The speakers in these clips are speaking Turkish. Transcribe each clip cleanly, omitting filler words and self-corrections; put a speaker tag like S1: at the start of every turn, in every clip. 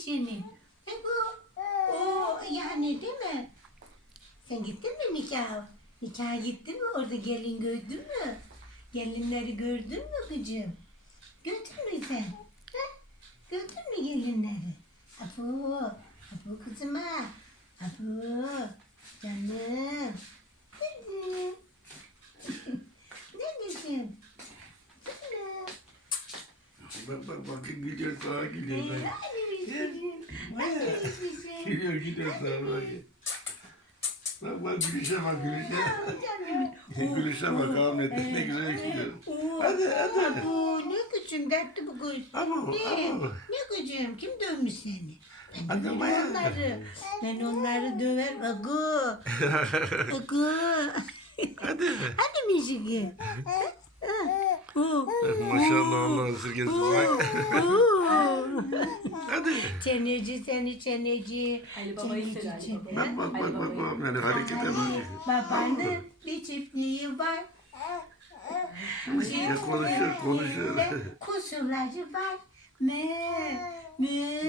S1: seni. O yani değil mi? Sen gittin mi nikaha? Nikaha gittin mi? Orada gelin gördün mü? Gelinleri gördün mü kızım? Gördün mü sen? Ha? Gördün mü gelinleri? Abu, abu kızım ha. Abu, canım. Kızım. Ne kızım? Canım.
S2: Bak gidiyor sağa gidiyor.
S1: Hadi bizim. Hadi bizim.
S2: Gidiyor sağa bak. Bak gülüşe bak gülüşe.
S1: Canım.
S2: Gülüşe bak Ahmet ne güzel gidiyor. Hadi.
S1: Abu ne gücüm dertli bu kız.
S2: Abu.
S1: Ne gücüm kim dövmüş seni?
S2: Hadi Maya.
S1: Ben onları döver. Agu. Agu.
S2: Hadi.
S1: Hadi müziği.
S2: Maşallah Allah esirgesin bak. Hadi.
S1: Çeneci seni çeneci.
S3: Ali Baba'yı söyle Ali Baba'yı.
S2: Bak yani harekete bak.
S1: Babanın bir çiftliği var.
S2: Ya konuşuyor.
S1: Kusurları var. Mü.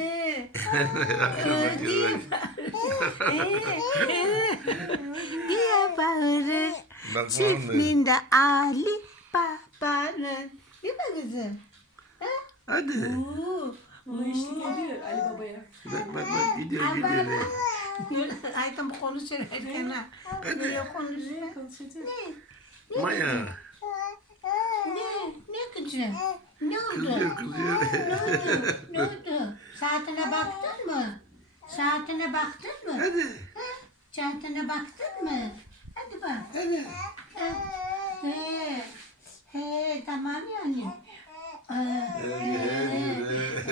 S1: Diye bağırır.
S2: Bak
S1: Çiftliğinde Ali Baba'nın. Değil mi kızım?
S2: Hadi.
S3: Baba eşlik ediyor Ali Baba'ya.
S2: Bak gidiyor.
S1: Ayten bu konuşur erken ha. Böyle konuşuyor.
S3: Konuşacağız.
S2: Maya.
S1: Ne kızım? Ne oldu?
S2: Kızıyor.
S1: Ne oldu? Saatine baktın mı? Saatine baktın mı?
S2: Hadi.
S1: Saatine baktın mı? Hadi bak.
S2: Hadi.
S1: He tamam yani.